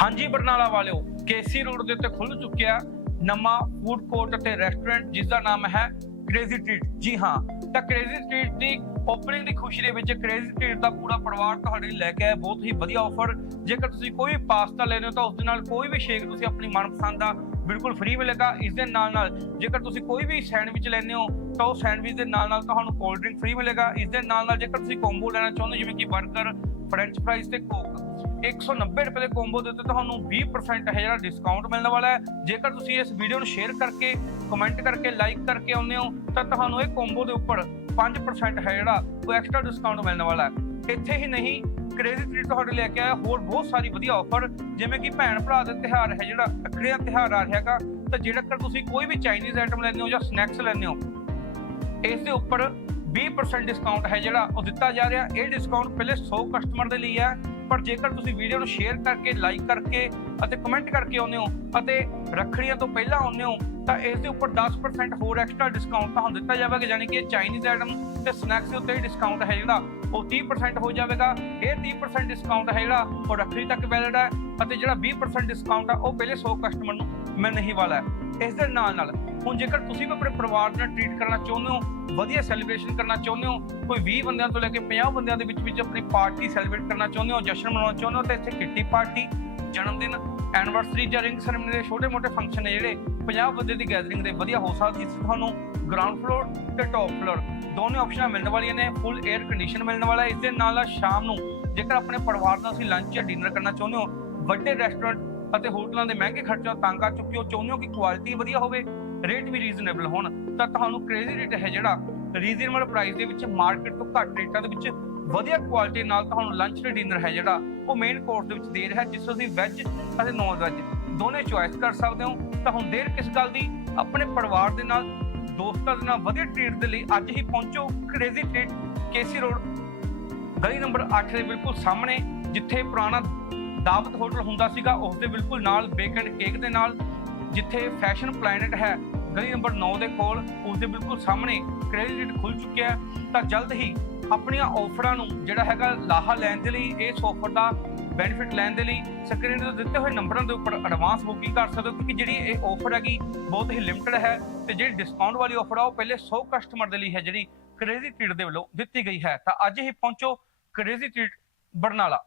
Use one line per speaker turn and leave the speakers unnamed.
ਹਾਂਜੀ, ਬਰਨਾਲਾ ਵਾਲਿਓ, ਕੇਸੀ ਰੋਡ ਦੇ ਉੱਤੇ ਖੁੱਲ ਚੁੱਕਿਆ ਨਵਾਂ ਫੂਡ ਕੋਰਟ ਅਤੇ ਰੈਸਟੋਰੈਂਟ ਜਿਸ ਦਾ ਨਾਮ ਹੈ ਕ੍ਰੇਜ਼ੀ ਟ੍ਰੀਟ ਜੀ ਹਾਂ, ਤਾਂ ਕ੍ਰੇਜ਼ੀ ਟ੍ਰੀਟ ਦੀ ਓਪਨਿੰਗ ਦੀ ਖੁਸ਼ੀ ਦੇ ਵਿੱਚ ਕ੍ਰੇਜ਼ੀ ਟ੍ਰੀਟ ਦਾ ਪੂਰਾ ਪਰਿਵਾਰ ਤੁਹਾਡੇ ਲਈ ਲੈ ਕੇ ਆਇਆ, ਬਹੁਤ ਹੀ ਵਧੀਆ ਆਫਰ ਜੇਕਰ ਤੁਸੀਂ ਕੋਈ ਵੀ ਪਾਸਤਾ ਲੈਦੇ ਹੋ ਤਾਂ ਉਸ ਦੇ ਨਾਲ ਕੋਈ ਵੀ ਸ਼ੇਕ ਤੁਸੀਂ ਆਪਣੀ ਮਨਪਸੰਦ ਦਾ ਬਿਲਕੁਲ ਫ੍ਰੀ ਮਿਲੇਗਾ ਇਸ ਦੇ ਨਾਲ ਨਾਲ ਜੇਕਰ ਤੁਸੀਂ ਕੋਈ ਵੀ ਸੈਂਡਵਿਚ ਲੈਂਦੇ ਹੋ, ਤਾਂ ਉਹ ਸੈਂਡਵਿਚ ਦੇ ਨਾਲ ਨਾਲ ਤੁਹਾਨੂੰ ਕੋਲਡ ਡਰਿੰਕ ਫ੍ਰੀ ਮਿਲੇਗਾ ਇਸ ਦੇ ਨਾਲ ਨਾਲ ਜੇਕਰ ਤੁਸੀਂ ਕੰਬੋ ਲੈਣਾ ਚਾਹੁੰਦੇ ਹੋ, ਜਿਵੇਂ ਕਿ 버ਗਰ ਫ੍ਰੈਂਚ ਫ੍ਰਾਈਜ਼ ਤੇ ਕੋਕ 190 ਰੁਪਏ ਦੇ ਕੰਬੋ ਦੇ ਉੱਤੇ ਤੁਹਾਨੂੰ 20% ਹੈ ਜਿਹੜਾ ਡਿਸਕਾਊਂਟ ਮਿਲਣ ਵਾਲਾ ਹੈ। ਜੇਕਰ ਤੁਸੀਂ ਇਸ ਵੀਡੀਓ ਨੂੰ ਸ਼ੇਅਰ ਕਰਕੇ ਕਮੈਂਟ ਕਰਕੇ ਲਾਈਕ ਕਰਕੇ ਆਉਂਦੇ ਹੋ, ਤਾਂ ਤੁਹਾਨੂੰ ਇਹ ਕੰਬੋ ਦੇ ਉੱਪਰ 5% ਹੈ ਜਿਹੜਾ, ਉਹ ਐਕਸਟਰਾ ਡਿਸਕਾਊਂਟ ਮਿਲਣ ਵਾਲਾ ਹੈ। ਇੱਥੇ ਹੀ ਨਹੀਂ ਕ੍ਰੇਜ਼ੀ ਟ੍ਰੀਟ ਤੁਹਾਡੇ ਲੈ ਕੇ ਆਇਆ। ਹੋਰ ਬਹੁਤ ਸਾਰੀ ਵਧੀਆ ਆਫਰ ਜਿਵੇਂ ਕਿ ਭੈਣ ਭਰਾ ਦਾ ਤਿਹਾਰ ਹੈ ਜਿਹੜਾ ਅਖੜਿਆ ਤਿਹਾਰ ਆ ਰਿਹਾਗਾ ਤਾਂ ਜੇਕਰ ਤੁਸੀਂ ਕੋਈ ਵੀ ਚਾਈਨੀਜ਼ ਆਈਟਮ ਲੈਂਦੇ ਹੋ ਜਾਂ ਸਨੈਕਸ ਲੈਂਦੇ ਹੋ, ਇਸ ਦੇ ਉੱਪਰ 20% ਡਿਸਕਾਊਂਟ ਹੈ ਜਿਹੜਾ ਉਹ ਦਿੱਤਾ ਜਾ ਰਿਹਾ। ਇਹ ਡਿਸਕਾਊਂਟ ਪਹਿਲੇ 100 ਕਸਟਮਰ ਦੇ ਲਈ ਹੈ। ਪਰ ਜੇਕਰ ਤੁਸੀਂ ਵੀਡੀਓ ਨੂੰ ਸ਼ੇਅਰ ਕਰਕੇ ਲਾਈਕ ਕਰਕੇ ਅਤੇ ਕਮੈਂਟ ਕਰਕੇ ਆਉਂਦੇ ਹੋ ਅਤੇ ਰੱਖੜੀਆਂ ਤੋਂ ਪਹਿਲਾਂ ਆਉਂਦੇ ਹੋ, ਤਾਂ ਇਸ ਦੇ ਉੱਪਰ 10% ਹੋਰ ਐਕਸਟਰਾ ਡਿਸਕਾਊਂਟ ਤੁਹਾਨੂੰ ਦਿੱਤਾ ਜਾਵੇਗਾ, ਯਾਨੀ ਕਿ ਚਾਈਨੀਜ਼ ਆਈਟਮ ਤੇ ਸਨੈਕਸ ਦੇ ਉੱਤੇ ਡਿਸਕਾਊਂਟ ਹੈ ਜਿਹੜਾ, ਉਹ 30% ਹੋ ਜਾਵੇਗਾ। ਇਹ 30% ਡਿਸਕਾਊਂਟ ਹੈ ਜਿਹੜਾ, ਉਹ ਰੱਖੜੀ ਤੱਕ ਵੈਲਿਡ ਹੈ ਅਤੇ ਜਿਹੜਾ 20% ਡਿਸਕਾਊਂਟ ਆ, ਉਹ ਪਹਿਲੇ 100 ਕਸਟਮਰ ਨੂੰ ਮਿਲਣ ਹੀ ਵਾਲਾ ਹੈ। ਇਸ ਦੇ ਨਾਲ ਨਾਲ ਹੁਣ ਜੇਕਰ ਤੁਸੀਂ ਵੀ ਆਪਣੇ ਪਰਿਵਾਰ ਨਾਲ ਟ੍ਰੀਟ ਕਰਨਾ ਚਾਹੁੰਦੇ ਹੋ, ਵਧੀਆ ਸੈਲੀਬ੍ਰੇਸ਼ਨ ਕਰਨਾ ਚਾਹੁੰਦੇ ਹੋ, ਕੋਈ 20 ਬੰਦਿਆਂ ਤੋਂ ਲੈ ਕੇ 50 ਬੰਦਿਆਂ ਦੇ ਵਿੱਚ ਵਿੱਚ ਆਪਣੀ ਪਾਰਟੀ ਸੈਲੀਬ੍ਰੇਟ ਕਰਨਾ ਚਾਹੁੰਦੇ ਹੋ, ਜਸ਼ਨ ਮਨਾਉਣਾ ਚਾਹੁੰਦੇ ਹੋ, ਤਾਂ ਇੱਥੇ ਕਿੱਟੀ ਪਾਰਟੀ ਜਨਮ ਦਿਨ ਐਨਵਰਸਰੀ ਜਾਂ ਰਿੰਗ ਸੈਰੇਮਨੀ ਦੇ ਛੋਟੇ-ਮੋਟੇ ਫੰਕਸ਼ਨ ਨੇ ਜਿਹੜੇ 50 ਬੰਦੇ ਦੀ ਗੈਦਰਿੰਗ ਦੇ ਵਧੀਆ ਹੋ ਸਕਦੀ ਜਿਸ ਤੁਹਾਨੂੰ ਗਰਾਊਂਡ ਫਲੋਰ ਤੇ ਟੌਪ ਫਲੋਰ ਦੋਨੇ ਆਪਸ਼ਨਾਂ ਮਿਲਣ ਵਾਲੀਆਂ ਨੇ ਫੁੱਲ 에ਅਰ ਕੰਡੀਸ਼ਨ ਮਿਲਣ ਵਾਲਾ ਹੈ। ਇਸ ਦੇ ਨਾਲ ਨਾਲ ਸ਼ਾਮ ਨੂੰ ਜੇਕਰ ਆਪਣੇ ਪਰਿਵਾਰ ਨਾਲ ਤੁਸੀਂ ਲੰਚ ਜਾਂ ਡਿਨਰ ਕਰਨਾ ਚਾਹੁੰਦੇ ਹੋ, ਵੱਡੇ ਰੈਸਟੋਰੈਂਟ ਅਤੇ ਹੋਟਲਾਂ ਦੇ ਮਹਿੰਗੇ ਖਰਚਿਆਂ ਤੰਗ ਆ ਚੁੱਕੇ ਹੋ, ਚਾਹੁੰਦੇ ਹੋ ਕਿ ਕੁਆਲਿਟੀ ਵਧੀਆ ਹੋਵੇ ਰੇਟ ਵੀ ਰੀਜ਼ਨੇਬਲ ਹੋਣ, ਤਾਂ ਤੁਹਾਨੂੰ ਕ੍ਰੇਜ਼ੀ ਰੇਟ ਹੈ ਜਿਹੜਾ ਰੀਜ਼ਨੇਬਲ ਪ੍ਰਾਈਸ ਦੇ ਵਿੱਚ ਮਾਰਕੀਟ ਤੋਂ ਘੱਟ ਰੇਟਾਂ ਦੇ ਵਿੱਚ ਵਧੀਆ ਕੁਆਲਿਟੀ ਨਾਲ ਤੁਹਾਨੂੰ ਲੰਚ ਤੇ ਡਿਨਰ ਹੈ ਜਿਹੜਾ, ਉਹ ਮੇਨ ਕੋਰਸ ਦੇ ਵਿੱਚ ਦੇ ਰਿਹਾ, ਜਿਸ ਤੋਂ ਤੁਸੀਂ ਵੈਜ ਅਤੇ ਨੌਨ ਵੈਜ ਦੋਨੇ ਚੁਆਇਸ ਕਰ ਸਕਦੇ ਹੋ। ਤਾਂ ਹੁਣ ਦੇਰ ਕਿਸ ਗੱਲ ਦੀ? ਆਪਣੇ ਪਰਿਵਾਰ ਦੇ ਨਾਲ, ਦੋਸਤਾਂ ਦੇ ਨਾਲ ਵਧੀਆ ਟ੍ਰੀਟ ਦੇ ਲਈ ਅੱਜ ਹੀ ਪਹੁੰਚੋ Crazy Treat K C road ਗਲੀ ਨੰਬਰ 8 ਦੇ ਬਿਲਕੁਲ ਸਾਹਮਣੇ, ਜਿੱਥੇ ਪੁਰਾਣਾ ਦਾਵਤ ਹੋਟਲ ਹੁੰਦਾ ਸੀਗਾ, ਉਸ ਦੇ ਬਿਲਕੁਲ ਨਾਲ ਬੇਕ ਐਂਡ ਕੇਕ ਦੇ ਨਾਲ, ਜਿੱਥੇ ਫੈਸ਼ਨ ਪਲੈਨਟ ਹੈ ਗਲੀ ਨੰਬਰ 9 ਦੇ ਕੋਲ ਉਸ ਦੇ ਬਿਲਕੁਲ ਸਾਹਮਣੇ ਕ੍ਰੇਜ਼ੀ ਰੇਟ ਖੁੱਲ ਚੁੱਕਿਆ ਹੈ। ਤਾਂ ਜਲਦ ਹੀ ਆਪਣੀਆਂ ਆਫਰਾਂ ਨੂੰ ਜਿਹੜਾ ਹੈਗਾ ਲਾਹਾ ਲੈਣ ਦੇ ਲਈ, ਇਸ ਆਫਰ ਦਾ ਬੈਨੀਫਿਟ ਲੈਣ ਦੇ ਲਈ ਸਕਰੀਨ ਤੇ ਦਿੱਤੇ ਹੋਏ ਨੰਬਰਾਂ ਦੇ ਉੱਪਰ ਐਡਵਾਂਸ ਬੁਕਿੰਗ ਕਰ ਸਕਦੇ ਹੋ। ਕਿਉਂਕਿ ਜਿਹੜੀ ਇਹ ਆਫਰ ਹੈਗੀ ਬਹੁਤ ਹੀ ਲਿਮਟਿਡ ਹੈ ਤੇ ਜਿਹੜੀ ਡਿਸਕਾਊਂਟ ਵਾਲੀ ਆਫਰ ਆ, ਉਹ ਪਹਿਲੇ 100 ਕਸਟਮਰ ਦੇ ਲਈ ਹੈ ਜਿਹੜੀ ਕ੍ਰੇਜ਼ੀ ਟ੍ਰੀਟ ਦੇ ਵੱਲੋਂ ਦਿੱਤੀ ਗਈ ਹੈ। ਤਾਂ ਅੱਜ ਹੀ ਪਹੁੰਚੋ ਕ੍ਰੇਜ਼ੀ ਟ੍ਰੀਟ ਬਰਨਾਲਾ